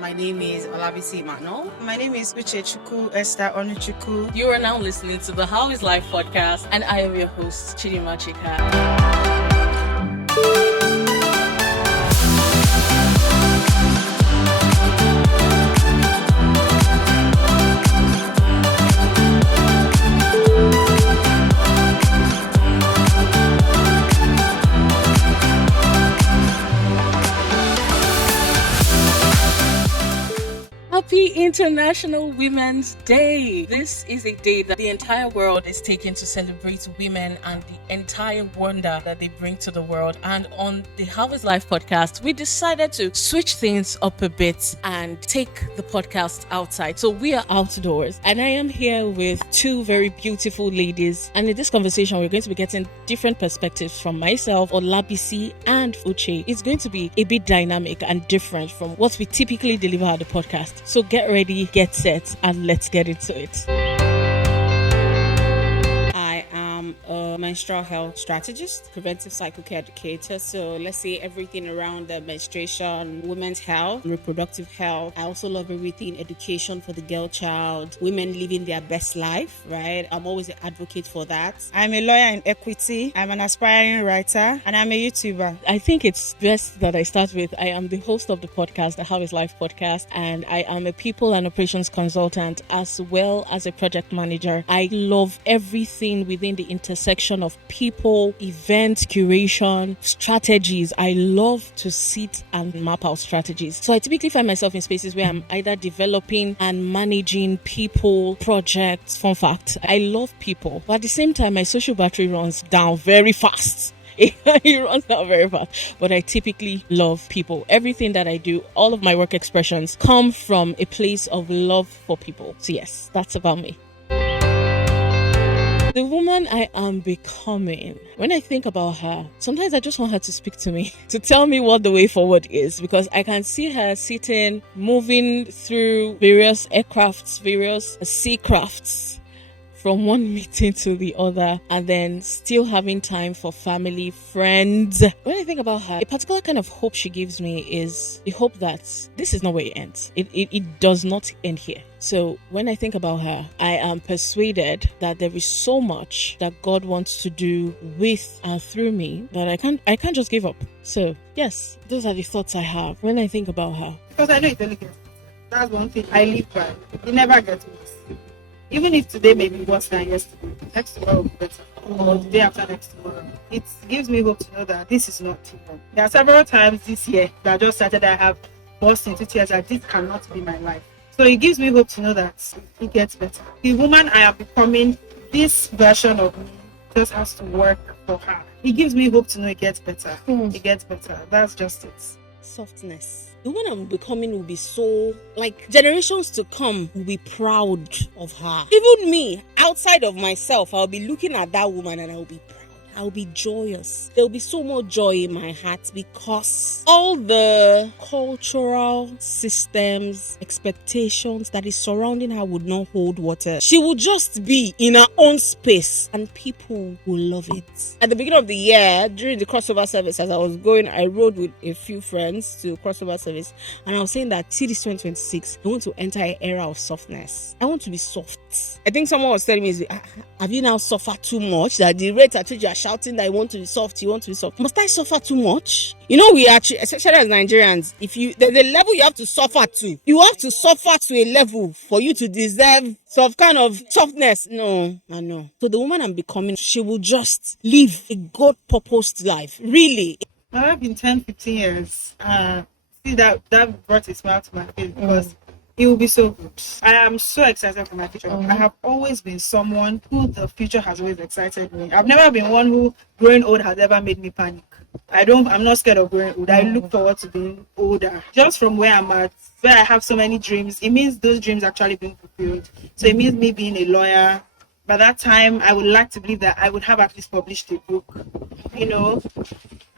My name is Olabisi Mano. My name is Uche Chukwu Esther Onuchukwu. You are now listening to the How is Life podcast, and I am your host, Chidima Chika. Happy International Women's Day! This is a day that the entire world is taking to celebrate women and the entire wonder that they bring to the world. And on the How is Life podcast, we decided to switch things up a bit and take the podcast outside. So we are outdoors, and I am here with two very beautiful ladies. And in this conversation, we're going to be getting different perspectives from myself, Olabisi, and Uche. It's going to be a bit dynamic and different from what we typically deliver at the podcast. So get ready, get set, and let's get into it. I am a menstrual health strategist, preventive cycle care educator. So let's say everything around the menstruation, women's health, reproductive health. I also love everything education for the girl child, women living their best life, right? I'm always an advocate for that. I'm a lawyer in equity. I'm an aspiring writer, and I'm a YouTuber. I think it's best that I start with, I am the host of the podcast, the How is Life podcast, and I am a people and operations consultant as well as a project manager. I love everything within the intersection of people, events, curation, strategies. I love to sit and map out strategies. So I typically find myself in spaces where I'm either developing and managing people, projects. Fun fact, I love people, but at the same time, my social battery runs down very fast. It runs down very fast, but I typically love people. Everything that I do, all of my work expressions come from a place of love for people. So yes, that's about me. The woman I am becoming, when I think about her, sometimes I just want her to speak to me, to tell me what the way forward is, because I can see her sitting, moving through various aircrafts, various sea crafts, from one meeting to the other, and then still having time for family, friends. When I think about her, a particular kind of hope she gives me is the hope that this is not where it ends. It does not end here. So when I think about her, I am persuaded that there is so much that God wants to do with and through me that I can't just give up. So yes, those are the thoughts I have when I think about her. Because I know it only gets better. That's one thing I live by. It never gets worse. Even if today may be worse than yesterday, next tomorrow will be better. Or the day after next tomorrow. It gives me hope to know that this is not too long. There are several times this year that I just started, I have burst into tears that this cannot be my life. So it gives me hope to know that it gets better. The woman I am becoming, this version of me just has to work for her. It gives me hope to know it gets better. It gets better. That's just it. Softness. The one I'm becoming will be so, generations to come will be proud of her. Even me, outside of myself, I'll be looking at that woman and I'll be proud. I'll be joyous. There'll be so much joy in my heart because all the cultural systems, expectations that is surrounding her would not hold water. She will just be in her own space and people will love it. At the beginning of the year, during the crossover service, as I was going, I rode with a few friends to crossover service, and I was saying that see this 2026, I want to enter an era of softness. I want to be soft. I think someone was telling me, have you now suffered too much? That the rate at which you are shouting that you want to be soft, must I suffer too much? You know, we actually, especially as Nigerians, there's a level you have to suffer to. You have to suffer to a level for you to deserve some kind of softness. No, I know. So the woman I'm becoming, she will just live a God-purposed life. Really. I've been 10, 15 years. See that brought a smile to my face because it will be so good. I am so excited for my future. I have always been someone who the future has always excited me. I've never been one who growing old has ever made me panic. I'm not scared of growing old. I look forward to being older. Just from where I'm at, where I have so many dreams, it means those dreams actually being fulfilled. So it means me being a lawyer. By that time, I would like to believe that I would have at least published a book. You know,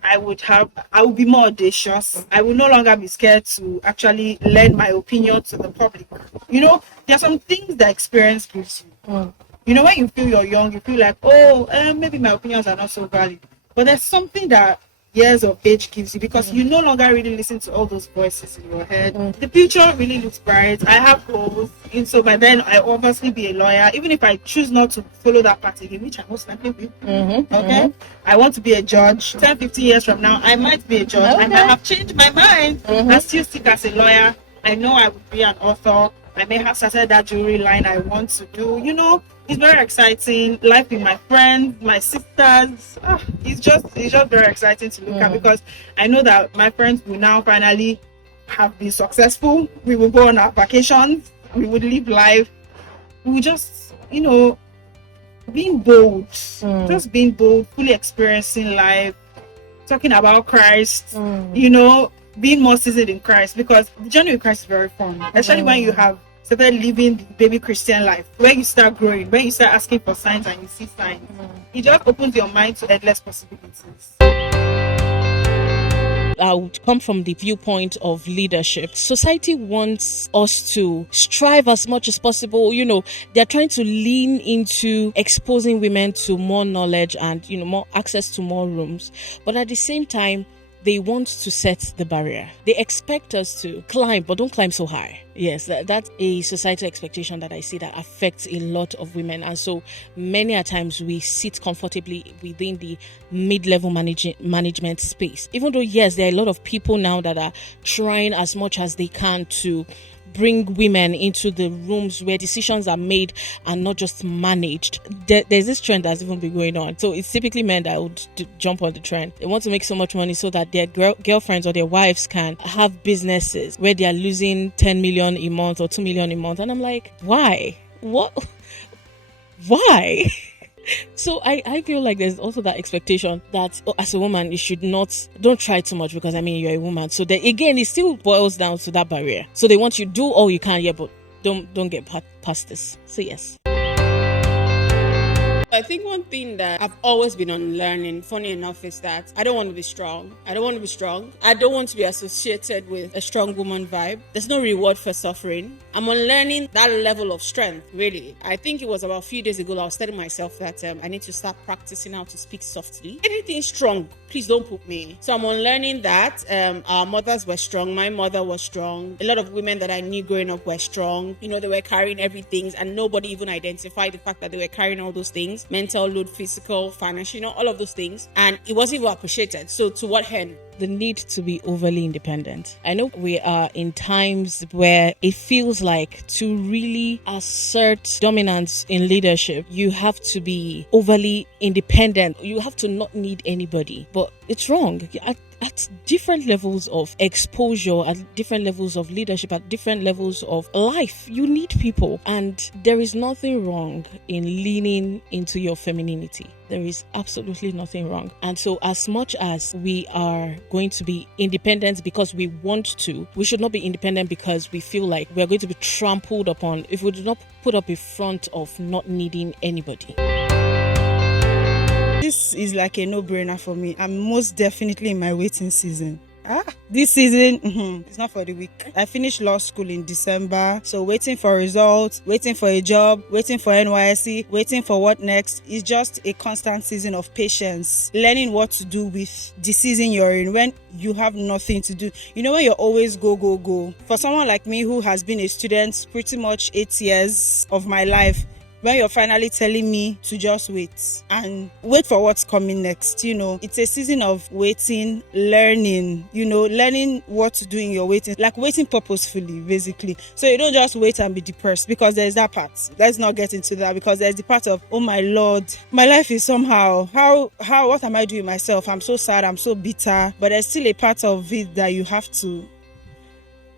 I would be more audacious. I will no longer be scared to actually lend my opinion to the public. You know, there are some things that experience gives you. You know, when you feel you're young, you feel like, maybe my opinions are not so valid. But there's something that years of age gives you, because you no longer really listen to all those voices in your head. The future really looks bright. I have goals, and so by then I obviously be a lawyer, even if I choose not to follow that path again, which I most likely will. Okay, I want to be a judge. 10-15 years from now, I might be a judge. I might have changed my mind and still stick as a lawyer. I know I would be an author. I may have started that jewelry line I want to do. You know, it's very exciting. Life with my friends, my sisters. It's just very exciting to look at, because I know that my friends will now finally have been successful. We will go on our vacations. We would live life. We will just, being bold. Just being bold, fully experiencing life, talking about Christ, being more seasoned in Christ, because the journey with Christ is very fun, especially when you have started living the baby Christian life, when you start growing, when you start asking for signs and you see signs. It just opens your mind to endless possibilities. I would come from the viewpoint of leadership. Society wants us to strive as much as possible. They're trying to lean into exposing women to more knowledge and, more access to more rooms. But at the same time, they want to set the barrier. They expect us to climb, but don't climb so high. Yes, that's a societal expectation that I see that affects a lot of women. And so many a times we sit comfortably within the mid-level management space. Even though, yes, there are a lot of people now that are trying as much as they can to bring women into the rooms where decisions are made and not just managed. There's this trend that's even been going on. So it's typically men that would jump on the trend. They want to make so much money so that their girlfriends or their wives can have businesses where they are losing 10 million a month or 2 million a month. And I'm like, why? What? Why? So I feel like there's also that expectation that as a woman you don't try too much, because you're a woman. So then again, it still boils down to that barrier. So they want you to do all you can, but don't get past this. So yes. I think one thing that I've always been unlearning, funny enough, is that I don't want to be strong. I don't want to be associated with a strong woman vibe. There's no reward for suffering. I'm unlearning that level of strength, really. I think it was about a few days ago I was telling myself that I need to start practicing how to speak softly. Anything strong, please don't put me. So I'm unlearning that. Our mothers were strong. My mother was strong. A lot of women that I knew growing up were strong. They were carrying everything, and nobody even identified the fact that they were carrying all those things. Mental load, physical, financial, all of those things. And it wasn't even appreciated. So to what end? The need to be overly independent. I know we are in times where it feels like to really assert dominance in leadership, you have to be overly independent. You have to not need anybody. But it's wrong. At different levels of exposure, at different levels of leadership, at different levels of life, you need people. And there is nothing wrong in leaning into your femininity. There is absolutely nothing wrong. And so as much as we are going to be independent because we want to, we should not be independent because we feel like we're going to be trampled upon if we do not put up a front of not needing anybody. This is like a no-brainer for me. I'm most definitely in my waiting season. This season, it's not for the weak. I finished law school in December, so waiting for results, waiting for a job, waiting for NYSC, waiting for what next. It's just a constant season of patience, learning what to do with the season you're in when you have nothing to do. When you're always go. For someone like me who has been a student pretty much 8 years of my life, when you're finally telling me to just wait and wait for what's coming next, it's a season of waiting, learning, learning what to do in your waiting, like waiting purposefully, basically. So you don't just wait and be depressed, because there's that part. Let's not get into that, because there's the part of, oh my Lord, my life is somehow, what am I doing myself? I'm so sad, I'm so bitter. But there's still a part of it that you have to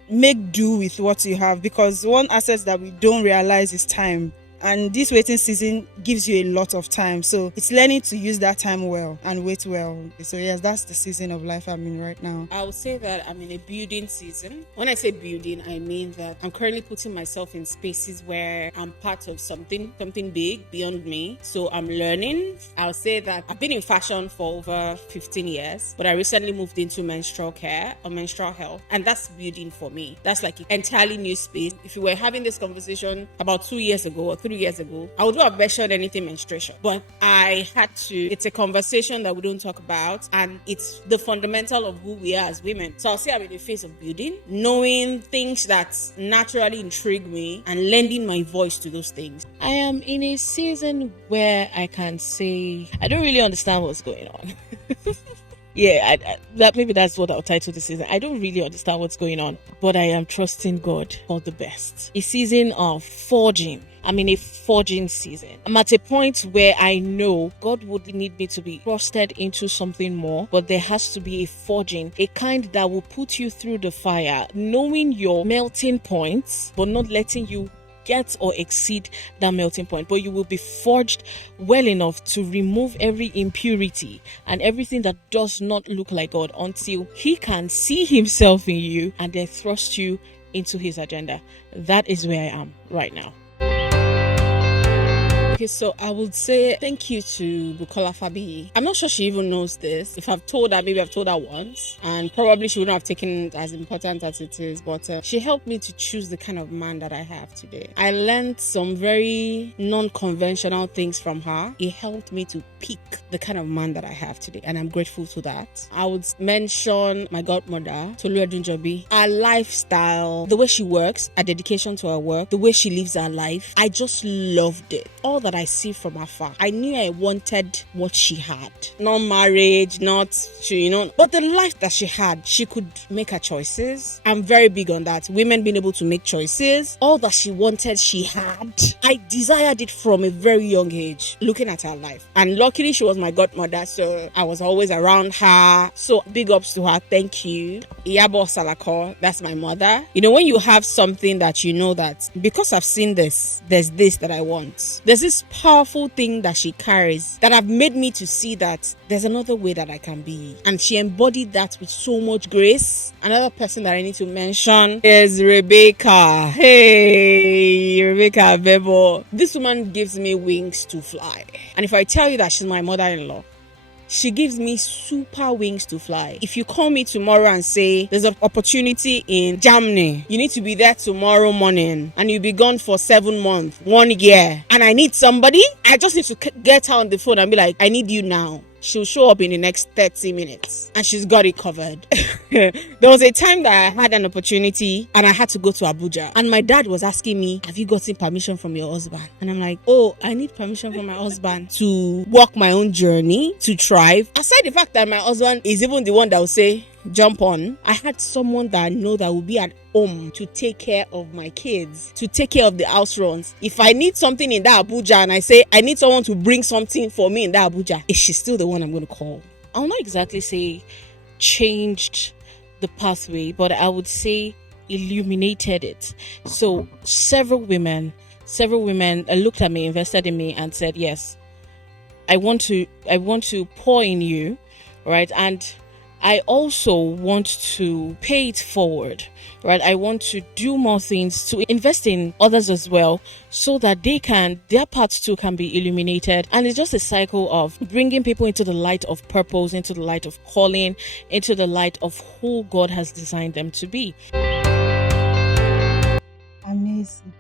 make do with what you have, because one asset that we don't realize is time. And this waiting season gives you a lot of time. So it's learning to use that time well and wait well. So yes, that's the season of life I'm in right now. I would say that I'm in a building season. When I say building, I mean that I'm currently putting myself in spaces where I'm part of something big beyond me. So I'm learning. I'll say that I've been in fashion for over 15 years, but I recently moved into menstrual care or menstrual health. And that's building for me. That's like an entirely new space. If we were having this conversation about 2 years ago or 3 years ago, I would not have mentioned anything menstruation, but I had to. It's a conversation that we don't talk about, and it's the fundamental of who we are as women. So I'll say I'm in the phase of building, knowing things that naturally intrigue me and lending my voice to those things. I am in a season where I can say I don't really understand what's going on. Yeah, that maybe that's what I'll title this season. I don't really understand what's going on, but I am trusting God for the best. A season of forging. I'm in a forging season. I'm at a point where I know God would need me to be thrusted into something more, but there has to be a forging, a kind that will put you through the fire, knowing your melting points, but not letting you get or exceed that melting point, but you will be forged well enough to remove every impurity and everything that does not look like God until He can see Himself in you and then thrust you into His agenda. That is where I am right now. Okay, so I would say thank you to Bukola Fabi. I'm not sure she even knows this. If I've told her, maybe I've told her once, and probably she wouldn't have taken it as important as it is, but she helped me to choose the kind of man that I have today. I learned some very non-conventional things from her. It helped me to pick the kind of man that I have today, and I'm grateful to that. I would mention my godmother, Tolu Edunjobi. Her lifestyle, the way she works, her dedication to her work, the way she lives her life, I just loved it. All that I see from afar, I knew I wanted what she had. Not marriage, not, but the life that she had, she could make her choices. I'm very big on that. Women being able to make choices. All that she wanted, she had. I desired it from a very young age, looking at her life. And luckily, she was my godmother, so I was always around her. So big ups to her. Thank you. Iyabo Salako, that's my mother. When you have something that you know that because I've seen this, there's this that I want. There's this powerful thing that she carries that have made me to see that there's another way that I can be. And she embodied that with so much grace. Another person that I need to mention is Rebecca. Hey, Rebecca Bebo. This woman gives me wings to fly. And if I tell you that she's my mother-in-law, she gives me super wings to fly. If you call me tomorrow and say there's an opportunity in Germany, you need to be there tomorrow morning and you'll be gone for 7 months, 1 year, and I need somebody, I just need to get her on the phone and be like, I need you now. She'll show up in the next 30 minutes and she's got it covered. There was a time that I had an opportunity and I had to go to Abuja, and my dad was asking me, have you gotten permission from your husband? And I'm like, oh, I need permission from my husband to walk my own journey, to thrive. Aside the fact that my husband is even the one that will say, jump on, I had someone that I know that will be at home to take care of my kids, to take care of the house runs. If I need something in that Abuja and I say I need someone to bring something for me in that Abuja, is she still the one I'm going to call? I'll not exactly say changed the pathway, but I would say illuminated it. So several women looked at me, invested in me, and said, yes, I want to pour in you, right? And I also want to pay it forward, right? I want to do more things to invest in others as well, so that their parts too can be illuminated. And it's just a cycle of bringing people into the light of purpose, into the light of calling, into the light of who God has designed them to be. Amazing.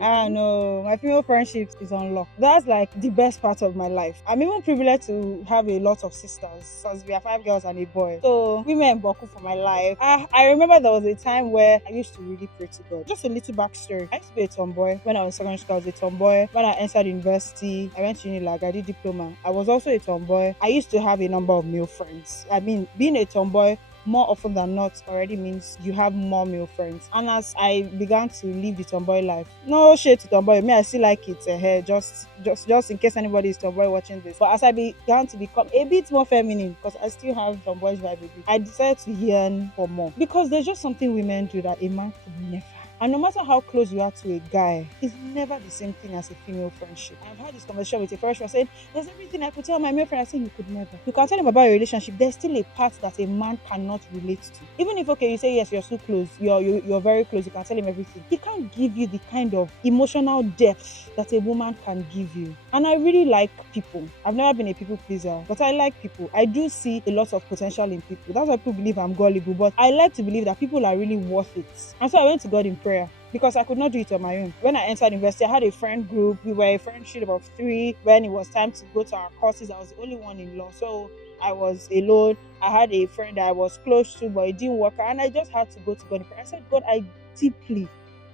I know, my female friendship is unlocked. That's like the best part of my life. I'm even privileged to have a lot of sisters because we are 5 girls and a boy. So women boku for my life. I remember there was a time where I used to really pray to God. Just a little backstory. I used to be a tomboy. When I was in secondary school, I was a tomboy. When I entered university, I went to Unilag, I did diploma. I was also a tomboy. I used to have a number of male friends. I mean, being a tomboy more often than not already means you have more male friends. And as I began to live the tomboy life, no shade to tomboy, me I still like it, just in case anybody is tomboy watching this. But as I began to become a bit more feminine, because I still have tomboyish vibe a bit, I decided to yearn for more, because there's just something women do that a man could never. And no matter how close you are to a guy, it's never the same thing as a female friendship. I've had this conversation with a friend. She was saying, there's everything I could tell my male friend. I said, you could never. You can tell him about your relationship. There's still a part that a man cannot relate to. Even if, okay, you say, yes, you're so close, you're very close, you can tell him everything. He can't give you the kind of emotional depth that a woman can give you. And I really like people. I've never been a people pleaser, but I like people. I do see a lot of potential in people. That's why people believe I'm gullible, but I like to believe that people are really worth it. And so I went to God in prayer. prayer because I could not do it on my own. When I entered university, I had a friend group. We were a friendship of 3. When it was time to go to our courses, I was the only one in law. So I was alone. I had a friend that I was close to, but it didn't work out. And I just had to go to God in prayer. I said, God, I deeply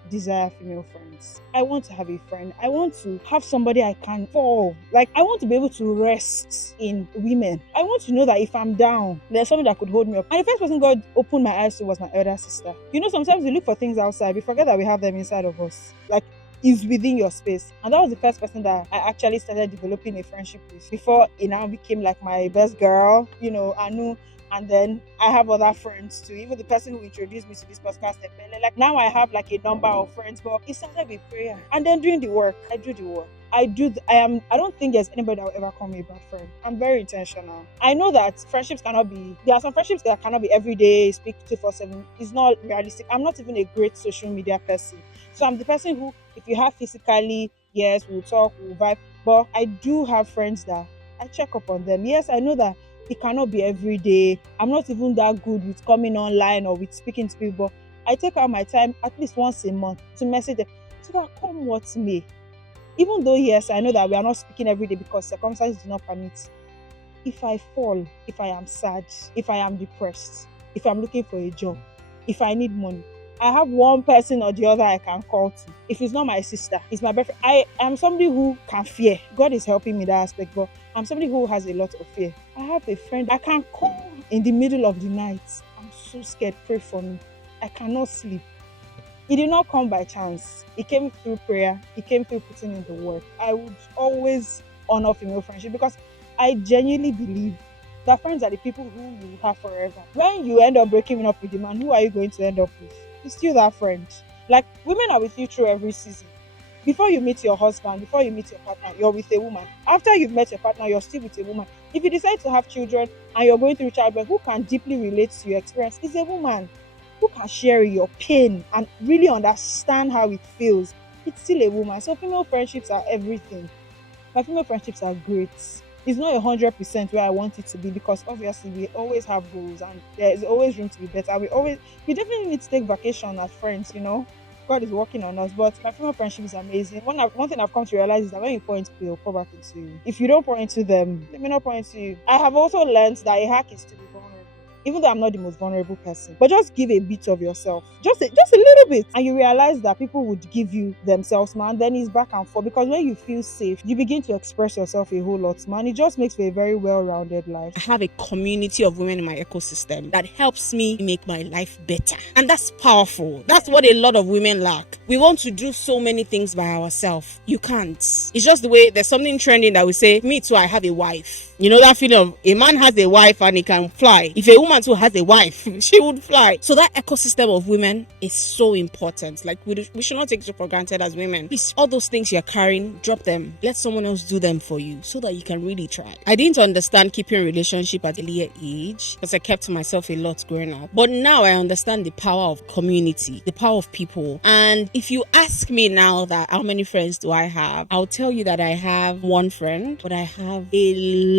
desire female friends. I want to have a friend. I want to have somebody I can fall. Like, I want to be able to rest in women. I want to know that if I'm down, there's somebody that could hold me up. And the first person God opened my eyes to was my elder sister. You know, sometimes we look for things outside, we forget that we have them inside of us. Like, is within your space. And that was the first person that I actually started developing a friendship with before it now became like my best girl, you know, Anu. And then I have other friends too. Even the person who introduced me to this podcast, like now I have like a number of friends, but it started with prayer. And then doing the work, I do the work. I don't think there's anybody that will ever call me a bad friend. I'm very intentional. I know that friendships cannot be, there are some friendships that cannot be every day, speak 247. It's not realistic. I'm not even a great social media person. So I'm the person who, if you have physically, yes, we'll talk, we'll vibe. But I do have friends that I check up on them. Yes, I know that it cannot be every day. I'm not even that good with coming online or with speaking to people, but I take out my time at least once a month to message them so that come what may. Even though, yes, I know that we are not speaking every day because circumstances do not permit. If I fall, if I am sad, if I am depressed, if I'm looking for a job, if I need money, I have one person or the other I can call to. If it's not my sister, it's my boyfriend. I am somebody who can fear. God is helping me in that aspect, but I'm somebody who has a lot of fear. I have a friend I can call in the middle of the night. I'm so scared. Pray for me. I cannot sleep. It did not come by chance. It came through prayer. It came through putting in the work. I would always honor female friendship because I genuinely believe that friends are the people who you have forever. When you end up breaking up with the man, who are you going to end up with? It's still that friend. Like, women are with you through every season. Before you meet your husband, before you meet your partner, you're with a woman. After you've met your partner, you're still with a woman. If you decide to have children and you're going through childbirth, who can deeply relate to your experience is a woman who can share your pain and really understand how it feels. It's still a woman. So female friendships are everything. My female friendships are great. It's not 100% where I want it to be because obviously we always have goals and there is always room to be better. We definitely need to take vacation as friends, you know. God is working on us, but my female friendship is amazing. One thing I've come to realize is that when you pour into people, they'll pour back into you. If you don't pour into them, they may not pour into you. I have also learned that a hack is to be vulnerable. Even though I'm not the most vulnerable person, but just give a bit of yourself, just a little bit, and you realize that people would give you themselves, man. Then it's back and forth because when you feel safe, you begin to express yourself a whole lot, man. It just makes for a very well-rounded life. I have a community of women in my ecosystem that helps me make my life better, and that's powerful. That's what a lot of women lack. We want to do so many things by ourselves. You can't. It's just the way there's something trending that we say, me too, I have a wife. You know that feeling of a man has a wife and he can fly. If a woman too has a wife, she would fly. So that ecosystem of women is so important. Like we should not take it for granted as women. Please, all those things you're carrying, drop them. Let someone else do them for you so that you can really try. I didn't understand keeping relationship at an earlier age because I kept to myself a lot growing up. But now I understand the power of community, the power of people. And if you ask me now that how many friends do I have, I'll tell you that I have one friend, but I have a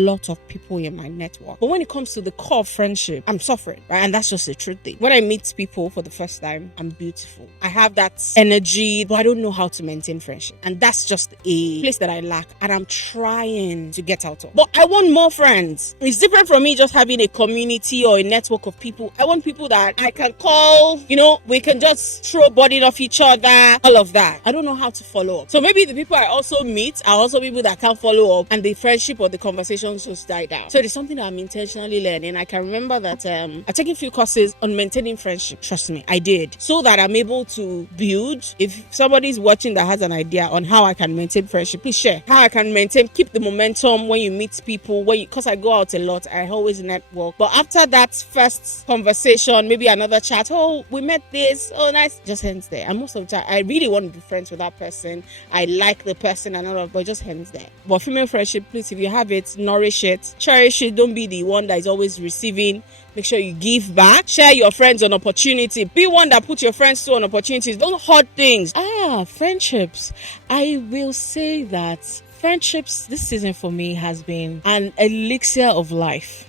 lot of people in my network. But when it comes to the core of friendship, I'm suffering, right? And that's just the truth thing. When I meet people for the first time, I'm beautiful. I have that energy, but I don't know how to maintain friendship. And that's just a place that I lack. And I'm trying to get out of. But I want more friends. It's different from me just having a community or a network of people. I want people that I can call, we can just throw body off each other, all of that. I don't know how to follow up. So maybe the people I also meet are also people that can't follow up and the friendship or the conversations just die down. So it's something that I'm intentionally learning. I can remember that I've taken a few courses on maintaining friendship. Trust me, I did. So that I'm able to build. If somebody's watching that has an idea on how I can maintain friendship, please share. How I can keep the momentum when you meet people, because I go out a lot, I always network. But after that first conversation, maybe another chat, oh, we met this, oh, nice, just ends there. And most of the time, I really want to be friends with that person. I like the person and all of, but it just ends there. But female friendship, please, if you have it, nourish it, cherish it. Don't be the one that is always receiving. Make sure you give back. Share your friends on opportunity. Be one that put your friends to on opportunities. Don't hoard things. Friendships. I will say that friendships this season for me has been an elixir of life.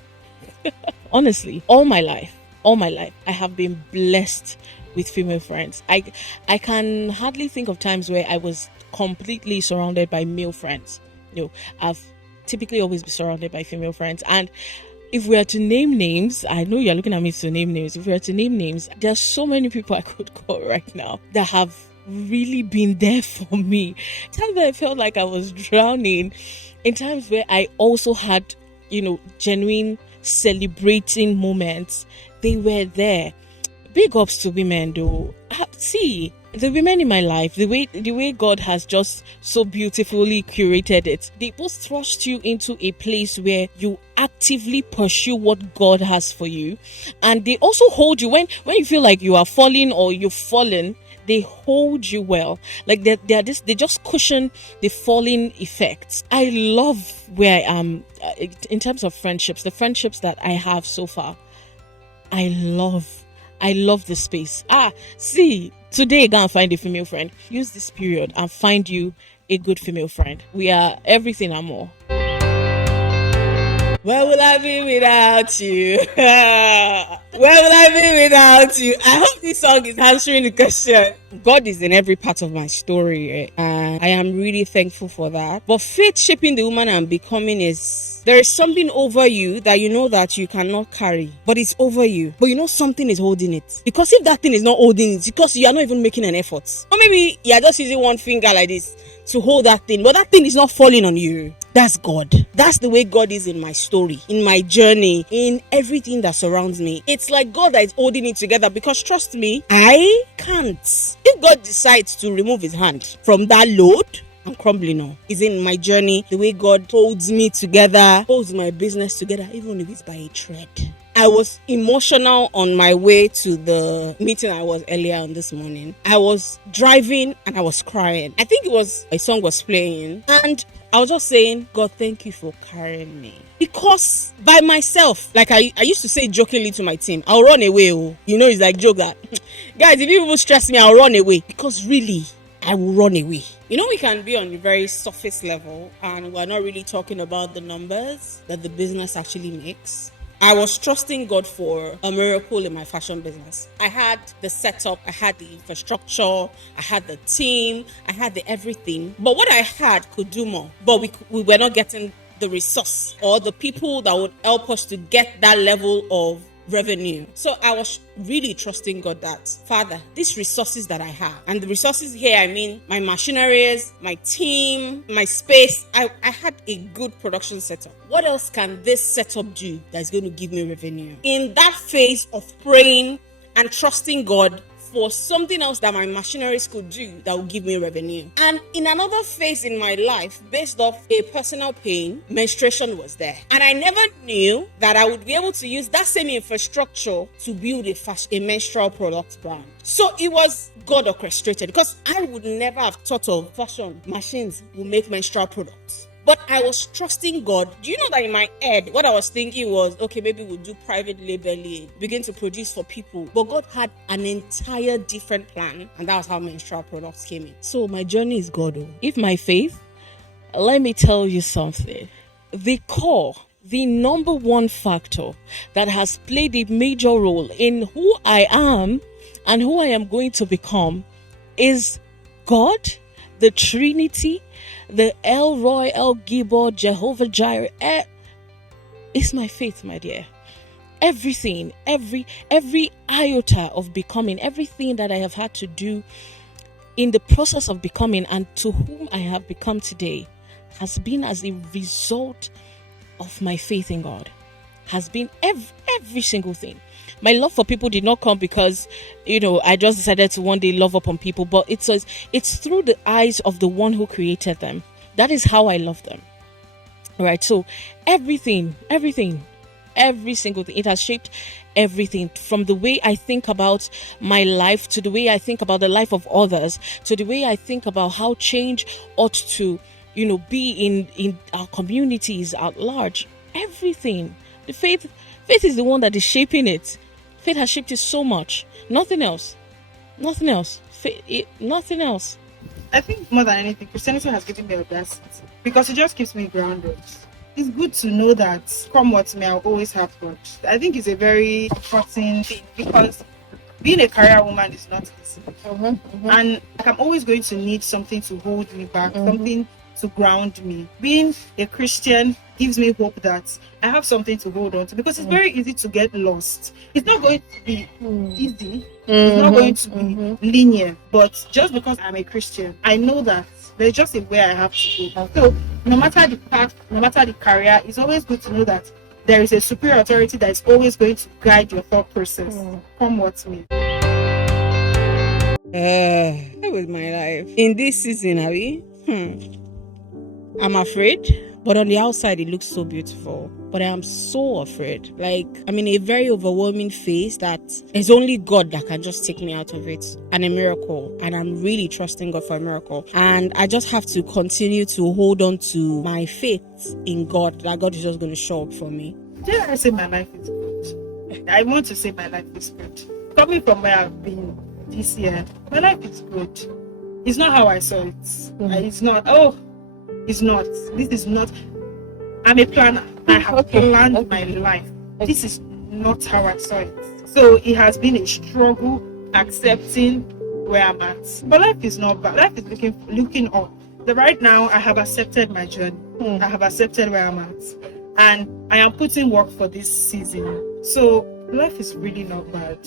Honestly, all my life, I have been blessed with female friends. I can hardly think of times where I was completely surrounded by male friends. I've typically always been surrounded by female friends. And if we are to name names, I know you're looking at me to name names. If we are to name names, there's so many people I could call right now that have really been there for me. Times where I felt like I was drowning, in times where I also had, genuine celebrating moments, they were there. Big ups to women though. See, the women in my life, the way God has just so beautifully curated it, they both thrust you into a place where you actively pursue what God has for you, and they also hold you when you feel like you are falling or you've fallen. They hold you well, like they just cushion the falling effects. I love where I am in terms of friendships. The friendships that I have so far, I love the space. See, today go and find a female friend. Use this period and find you a good female friend. We are everything and more. Where will I be without you? Where will I be without you? I hope this song is answering the question. God is in every part of my story, and I am really thankful for that. But faith shaping the woman I'm becoming there is something over you that you know that you cannot carry, but it's over you. But you know something is holding it. Because if that thing is not holding it, because you are not even making an effort. Or maybe you are just using one finger like this to hold that thing, but that thing is not falling on you. That's God. That's the way God is in my story, in my journey, in everything that surrounds me. It's like God that is holding it together, because trust me, I can't. If God decides to remove his hand from that load, I'm crumbling now. It's in my journey, the way God holds me together, holds my business together, even if it's by a thread. I was emotional on my way to the meeting I was earlier on this morning. I was driving and I was crying. I think it was a song was playing, and I was just saying, God, thank you for carrying me. Because by myself, like I used to say jokingly to my team, I'll run away. It's like joke that, guys, if you people stress me, I'll run away. Because really, I will run away. We can be on the very surface level and we're not really talking about the numbers that the business actually makes. I was trusting God for a miracle in my fashion business. I had the setup, I had the infrastructure, I had the team, I had the everything. But what I had could do more. But we were not getting the resource or the people that would help us to get that level of revenue. So I was really trusting God that, Father, these resources that I have, and the resources here, I mean my machineries, my team, my space, I had a good production setup. What else can this setup do that's going to give me revenue? In that phase of praying and trusting God for something else that my machineries could do that will give me revenue. And in another phase in my life, based off a personal pain, menstruation was there. And I never knew that I would be able to use that same infrastructure to build a menstrual product brand. So it was God orchestrated, because I would never have thought of fashion machines will make menstrual products. But I was trusting God. Do you know that in my head, what I was thinking was, okay, maybe we'll do private labeling, begin to produce for people. But God had an entire different plan, and that was how menstrual products came in. So my journey is God. If my faith, let me tell you something. The number one factor that has played a major role in who I am and who I am going to become is God, the Trinity, the El Roy, El Gibor, Jehovah Jireh. It's my faith, my dear. Everything, every iota of becoming, everything that I have had to do in the process of becoming and to whom I have become today has been as a result of my faith in God. Has been every single thing. My love for people did not come because, I just decided to one day love upon people, but it's through the eyes of the one who created them. That is how I love them. Right? So everything, every single thing, it has shaped everything, from the way I think about my life, to the way I think about the life of others, to the way I think about how change ought to, be in our communities at large. Everything. The faith is the one that is shaping it. Faith has shaped it so much. Nothing else. Nothing else. Nothing else. I think more than anything, Christianity has given me audacity, because it just keeps me grounded. It's good to know that come what may, I'll always have God. I think it's a very comforting thing, because being a career woman is not easy. And I'm always going to need something to hold me back, something to ground me. Being a Christian gives me hope that I have something to hold on to, because it's very easy to get lost. It's not going to be easy. It's not going to be linear. But just because I'm a Christian, I know that there's just a way I have to go. So no matter the path, no matter the career, it's always good to know that there is a superior authority that is always going to guide your thought process. Come what may. That was my life. In this season, Abby, I'm afraid. But on the outside, it looks so beautiful. But I am so afraid. Like, I'm in a very overwhelming phase that it's only God that can just take me out of it. And a miracle. And I'm really trusting God for a miracle. And I just have to continue to hold on to my faith in God, that God is just going to show up for me. Did I say my life is good? I want to say my life is good. Coming from where I've been this year, my life is good. It's not how I saw it. It's not. It's not. This is not. I'm a planner. I have planned my life. This is not how I saw it. So it has been a struggle accepting where I'm at. But life is not bad. Life is looking up. Right now, I have accepted my journey. I have accepted where I'm at. And I am putting work for this season. So life is really not bad.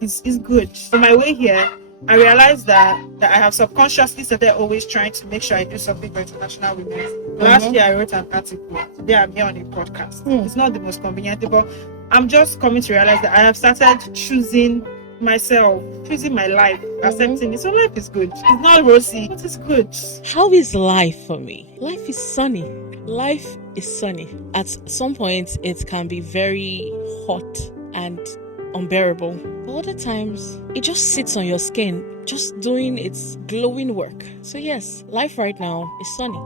It's good. On my way here, I realized that I have subconsciously started always trying to make sure I do something for International Women. Last year I wrote an article. Today I'm here on a podcast. It's not the most convenient, but I'm just coming to realize that I have started choosing myself, choosing my life, accepting it. So life is good. It's not rosy, but it's good. How is life for me? Life is sunny. Life is sunny. At some point, it can be very hot and unbearable. But other times, it just sits on your skin, just doing its glowing work. So yes, life right now is sunny.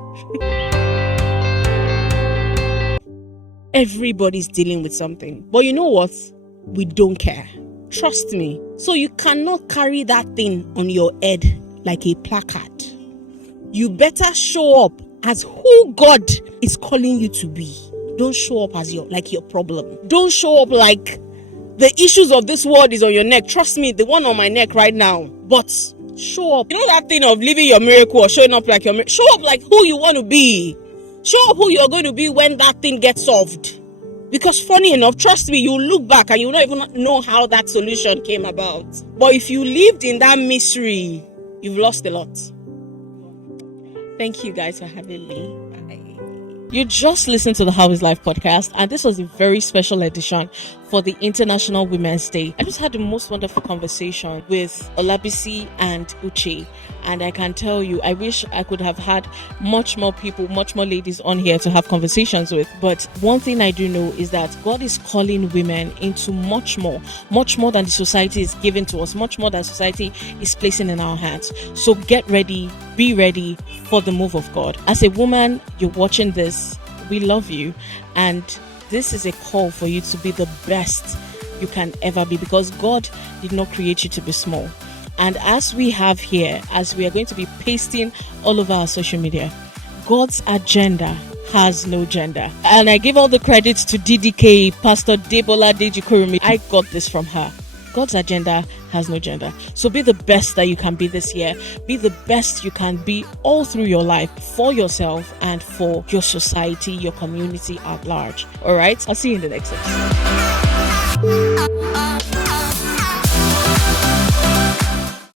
Everybody's dealing with something. But you know what? We don't care. Trust me. So you cannot carry that thing on your head like a placard. You better show up as who God is calling you to be. Don't show up as your problem. Don't show up like the issues of this world is on your neck. Trust me, the one on my neck right now. But show up. You know that thing of living your miracle or showing up like your miracle? Show up like who you want to be. Show up who you're going to be when that thing gets solved. Because funny enough, trust me, you look back and you don't even know how that solution came about. But if you lived in that mystery, you've lost a lot. Thank you guys for having me. Bye. You just listened to the How is Life podcast, and this was a very special edition for the International Women's Day. I just had the most wonderful conversation with Olabisi and Uche, and I can tell you, I wish I could have had much more people, much more ladies on here to have conversations with. But one thing I do know is that God is calling women into much more than the society is giving to us, much more than society is placing in our hands. So get ready, be ready for the move of God. As a woman, you're watching this, we love you, and this is a call for you to be the best you can ever be, because God did not create you to be small. And as we have here, as we are going to be pasting all over our social media, God's agenda has no gender. And I give all the credits to DDK, Pastor Debola Dejikurumi. I got this from her. God's agenda has no gender. So be the best that you can be this year. Be the best you can be all through your life, for yourself and for your society, your community at large. All right? I'll see you in the next episode.